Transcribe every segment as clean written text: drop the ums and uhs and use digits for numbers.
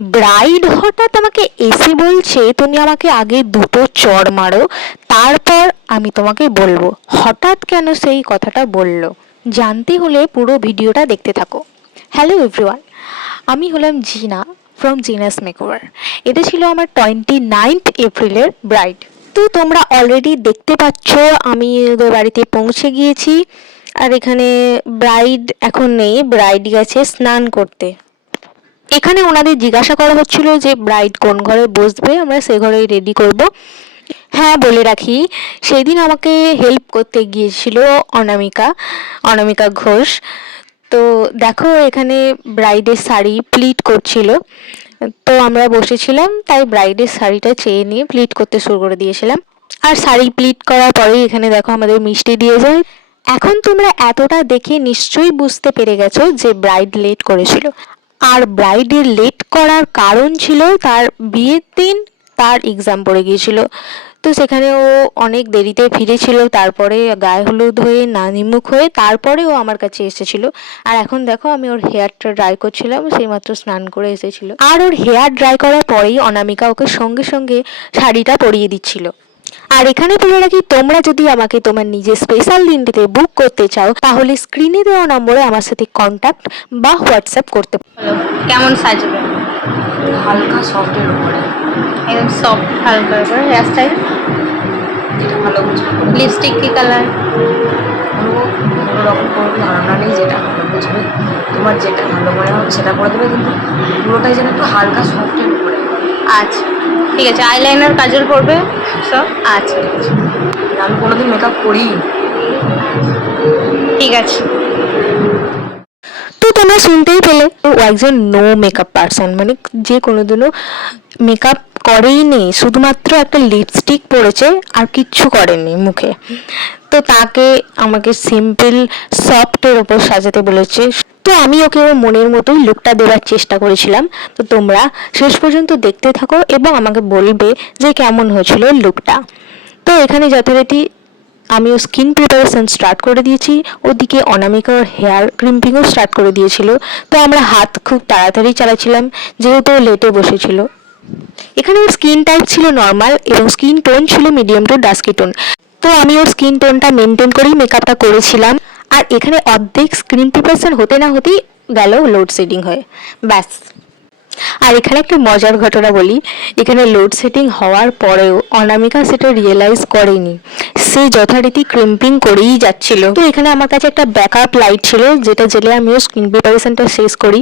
Bride হঠাৎ আমাকে এসে বলছে তুমি আমাকে আগে দুটো চড় মারো, তারপর আমি তোমাকে বলবো। হঠাৎ কেন সেই কথাটা বললো, জানতে হলে পুরো ভিডিওটা দেখতে থাকো। হ্যালো এভরিওয়ান, আমি হলাম জিনা ফ্রম জিনাস মেকওভার। এটা ছিল আমার 29th এপ্রিলের ব্রাইড। তো তোমরা অলরেডি দেখতে পাচ্ছ আমি ওদের বাড়িতে পৌঁছে গিয়েছি। আর এখানে ব্রাইড এখন নেই, ব্রাইড গেছে স্নান করতে। এখানে ওনাদের জিজ্ঞাসা করা হচ্ছিল যে ব্রাইড কোন ঘরে বসবে, আমরা সে ঘরেই রেডি করব। হ্যাঁ, বলে রাখি সেদিন আমাকে হেল্প করতে গিয়েছিল অনামিকা ঘোষ। তো দেখো এখানে ব্রাইডের শাড়ি প্লিট করছিল, তো আমরা বসেছিলাম, তাই ব্রাইডের শাড়িটা চেয়ে নিয়ে প্লিট করতে শুরু করে দিয়েছিলাম। আর শাড়ি প্লিট করার পরেই এখানে দেখো আমাদের মিষ্টি দিয়ে যায়। এখন তোমরা এতটা দেখে নিশ্চয়ই বুঝতে পেরে গেছো যে ব্রাইড লেট করেছিল। আর ব্রাইডের লেট করার কারণ ছিল তার বিয়ের দিন তার এক্সাম পড়ে গিয়েছিল। তো সেখানে ও অনেক দেরিতে ফিরেছিল, তারপরে গায়ে হলুদ হয়ে নানিমুখ হয়ে তারপরে ও আমার কাছে এসেছিল। আর এখন দেখো আমি ওর হেয়ারটা ড্রাই করছিলাম, সেইমাত্র স্নান করে এসেছিল। আর ওর হেয়ার ড্রাই করার পরেই অনামিকা ওকে সঙ্গে সঙ্গে শাড়িটা পরিয়ে দিচ্ছিল। আর এখানে বলে রাখি, তোমরা যদি আমাকে তোমার নিজের স্পেশাল দিনটিতে বুক করতে চাও তাহলে স্ক্রিনে দেওয়া নম্বরে আমার সাথে কন্ট্যাক্ট বা হোয়াটসঅ্যাপ করতে পারো। কেমন সাজবে? হালকা সফটের উপরে, একদম সফট হালকা করে হেয়ার স্টাইল। যেটা ভালো বুঝবে। লিপস্টিক কি কালার? কোনো রকম কোনো ধারণা নেই, যেটা ভালো বুঝবে, তোমার যেটা ভালো মনে হবে সেটা করে দেবে, কিন্তু পুরোটাই যেন একটু হালকা সফটের উপরে। আচ্ছা ঠিক আছে, আইলাইনার কাজল করবে সব? আচ্ছা ঠিক আছে, আমি কোনোদিন মেকআপ করি। ঠিক আছে। তো তোমরা শুনতেই পেলে ও একজন নো মেকআপ পারসন, মানে যে কোনোদিনও মেকআপ করেই নেই, শুধুমাত্র একটা লিপস্টিক পরেছে আর কিচ্ছু করেনি মুখে। তো তাকে আমাকে সিম্পল সফটের ওপর সাজাতে বলেছে। তো আমি ওকে ওর মনের মতোই লুকটা দেওয়ার চেষ্টা করেছিলাম। তো তোমরা শেষ পর্যন্ত দেখতে থাকো এবং আমাকে বলবে যে কেমন হয়েছিল লুকটা। তো এখানে যথারীতি আমি ওর স্কিন প্রিপারেশন স্টার্ট করে দিয়েছি, ওদিকে অনামিকা ওর হেয়ার ক্রিম্পিংও স্টার্ট করে দিয়েছিল। তো আমরা হাত খুব তাড়াতাড়ি চালাচ্ছিলাম যেহেতু ও লেটে বসেছিল। এখানে ওর স্কিন টাইপ ছিল নর্মাল এবং স্কিন টোন ছিল মিডিয়াম টু ডাস্কি টোন। তো আমি ওর স্কিন টোনটা মেনটেন করেই মেকআপটা করেছিলাম। আর এখানে অর্ধেক স্ক্রিন প্রিপারেশন হতে না হতেই গেল লোডশেডিং হয়ে, ব্যাস। আর এখানে একটা মজার ঘটনা বলি, এখানে লোডশেডিং হওয়ার পরেও অনামিকা সেটা রিয়েলাইজ করেনি, সে যথারীতি ক্রিম্পিং করেই যাচ্ছিল। তো এখানে আমার কাছে একটা ব্যাকআপ লাইট ছিল যেটা জেলে আমিও স্কিন প্রিপারেশনটা শেষ করি,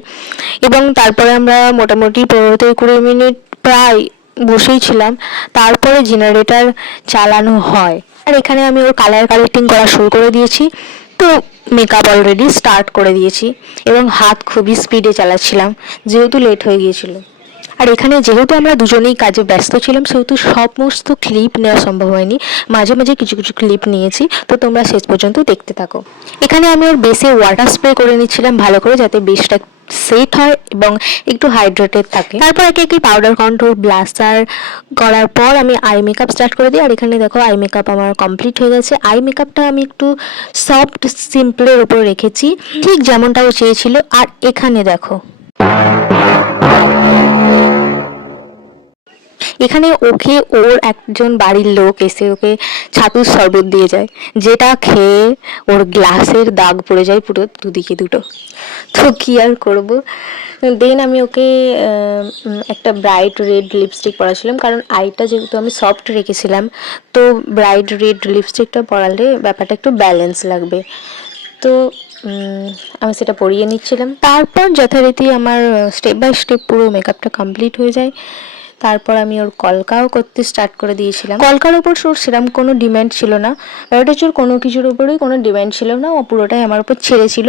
এবং তারপরে আমরা মোটামুটি 15-20 মিনিট প্রায় বসেই ছিলাম। তারপরে জেনারেটর চালানো হয় আর এখানে আমি ওর কালার কারেক্টিং করা শুরু করে দিয়েছি। তো মেকআপ অলরেডি স্টার্ট করে দিয়েছি এবং হাত খুবই স্পিডে চালাচ্ছিলাম যেহেতু লেট হয়ে গিয়েছিল। আর এখানে যেহেতু আমরা দুজনেই কাজে ব্যস্ত ছিলাম সেহেতু সমস্ত ক্লিপ নেওয়া সম্ভব হয়নি, মাঝে মাঝে কিছু কিছু ক্লিপ নিয়েছি। তো তোমরা শেষ পর্যন্ত দেখতে থাকো। এখানে আমি ওর বেসে ওয়াটার স্প্রে করে নিচ্ছিলাম ভালো করে, যাতে বেসটা সেট হয় এবং একটু হাইড্রেটেড থাকে। তারপর একে একে পাউডার কন্ট্রোল ব্লাস্টার করার পর আমি আই মেকআপ স্টার্ট করে দিই। আর এখানে দেখো আই মেকআপ আমার কমপ্লিট হয়ে গেছে। আই মেকআপটা আমি একটু সফট সিম্পলের উপর রেখেছি, ঠিক যেমনটা ও চেয়েছিল। আর এখানে দেখো এখানে ওকে ওর একজন বাড়ির লোক এসে ওকে ছাতুর শরবত দিয়ে যায়, যেটা খেয়ে ওর গ্লাসের দাগ পড়ে যায় পুরো দুদিকে দুটো। তো কী আর করবো, দেন আমি ওকে একটা ব্রাইট রেড লিপস্টিক পরাছিলাম, কারণ আইটা যেহেতু আমি সফট রেখেছিলাম তো ব্রাইট রেড লিপস্টিকটা পরালে ব্যাপারটা একটু ব্যালেন্স লাগবে। তো আমি সেটা পরিয়ে নিচ্ছিলাম। তারপর যথারীতি আমার স্টেপ বাই স্টেপ পুরো মেকআপটা কমপ্লিট হয়ে যায়। তারপর আমি ওর কলকাও করতে স্টার্ট করে দিয়েছিলাম। কলকার ওপর ওর সেরকম কোনো ডিম্যান্ড ছিল না, ব্যাপারটা হচ্ছে ওর কোনো কিছুর উপরেই কোনো ডিম্যান্ড ছিল না, ও পুরোটাই আমার উপর ছেড়েছিল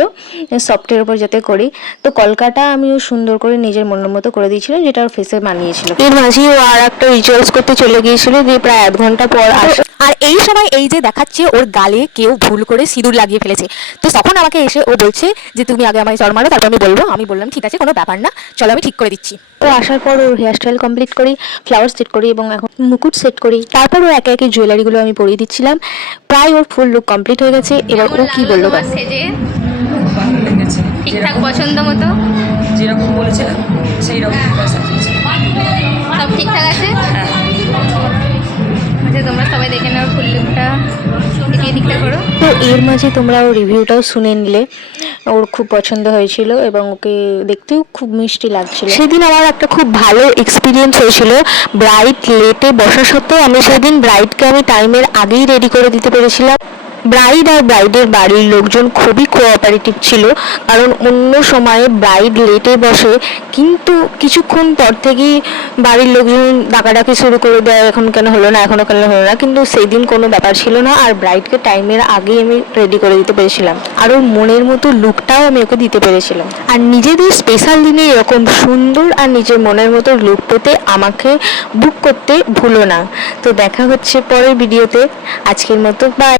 সফটের ওপর যাতে করি। তো কলকাটা আমিও সুন্দর করে নিজের মনের মতো করে দিয়েছিলাম, যেটা ওর ফেসে মানিয়েছিল। এর মাঝেই ও আর একটা রিচুয়ালস করতে চলে গিয়েছিল, দিয়ে প্রায় 1 ঘন্টা পর আর এই সময় এই যে দেখাচ্ছে ওর গালে কেউ ভুল করে সিঁদুর লাগিয়ে ফেলেছে। তো তখন আমাকে এসে ও বলছে যে তুমি আগে আমায় চড় মারো তারপর আমি বলবো। আমি বললাম ঠিক আছে, কোনো ব্যাপার না, চলো আমি ঠিক করে দিচ্ছি। ও আসার পর ওর হেয়ারস্টাইল কমপ্লিট করি, ফ্লাওয়ার সেট করি এবং এখন মুকুট সেট করি। তারপর ওর একে একে জুয়েলারিগুলো আমি পরিয়ে দিচ্ছিলাম। প্রায় ওর ফুল লুক কমপ্লিট হয়ে গেছে। এবার ও কি বললো সেজে ঠিকঠাক পছন্দ মতো? যেরকম বলেছিলাম সেই রকম সাজিয়েছি। সব ঠিকঠাক আছে? হ্যাঁ, আচ্ছা, তোমরা সবাই দেখে নাও ফুল লুকটা, দিকটা করো। তো এর মাঝে তোমরা ওর রিভিউটাও শুনে নিলে। ওর খুব পছন্দ হয়েছিল এবং ওকে দেখতেও খুব মিষ্টি লাগছিল। সেদিন আমার একটা খুব ভালো এক্সপিরিয়েন্স হয়েছিল। ব্রাইড লেটে বসা সত্ত্বেও আমি সেদিন ব্রাইডকে আমি টাইমের আগেই রেডি করে দিতে পেরেছিলাম। ব্রাইড আর ব্রাইডের বাড়ির লোকজন খুবই কোঅপারেটিভ ছিল, কারণ অন্য সময়ে ব্রাইড লেটে বসে কিন্তু কিছুক্ষণ পর থেকেই বাড়ির লোকজন ডাকাডাকি শুরু করে দেয়, এখন কেন হলো না, এখনও কেন হলো না। কিন্তু সেই দিন কোনো ব্যাপার ছিল না, আর ব্রাইডকে টাইমের আগেই আমি রেডি করে দিতে পেরেছিলাম, আর ওর মনের মতো লুকটাও আমি ওকে দিতে পেরেছিলাম। আর নিজেদের স্পেশাল দিনে এরকম সুন্দর আর নিজের মনের মতো লুক পেতে আমাকে বুক করতে ভুলো না। তো দেখা হচ্ছে পরের ভিডিওতে। আজকের মতো বাই।